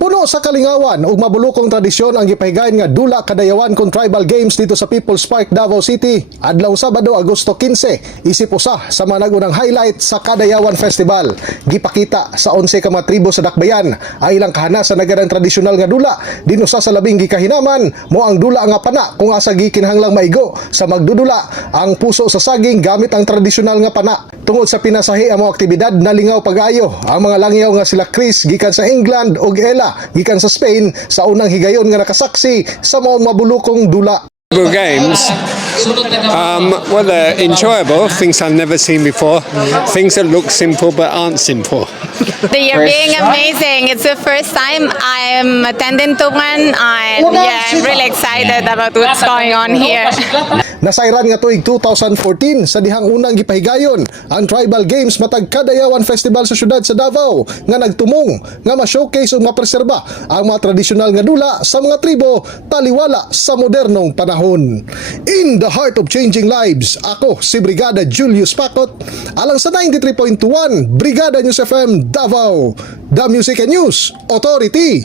Puno sa kalingawan ug mabulokong tradisyon ang gipahigayon nga dula kadayawan kung tribal games dito sa People's Park, Davao City. Adlaw Sabado, Agosto 15, isip usa sa mga nagunang highlight sa Kadayawan Festival. Gipakita sa 11 ka mga tribo sa Dakbayan ang ilang kahana sa nagadang tradisyonal nga dula. Dinusa sa labing gikahinaman mo ang dula nga pana kung asa gikinahanglang maigo sa magdudula ang puso sa saging gamit ang tradisyonal nga pana. Tungod sa pinasahi ang mga aktibidad, nalingaw pag-ayo ang mga langyaw nga sila Chris gikan sa England ug Ella gikan sa Spain sa unang higayon nga nakasaksi sa maong mabulokong dula. Games, well, they're enjoyable, things I've never seen before, things that look simple but aren't simple. They are being amazing. It's the first time I'm attending to one, and I'm really excited about what's going on here. Nasayran nga tuig 2014 sa dihang unang gipahigayon ang Tribal Games matag Kadayawan Festival sa syudad sa Davao nga nagtumong nga ma-showcase ug mapreserba ang mga tradisyonal nga dula sa mga tribo taliwala sa modernong panahon. In the heart of changing lives, ako si Brigada Julius Pacot alang sa 93.1 Brigada News FM Davao, the Music and News Authority.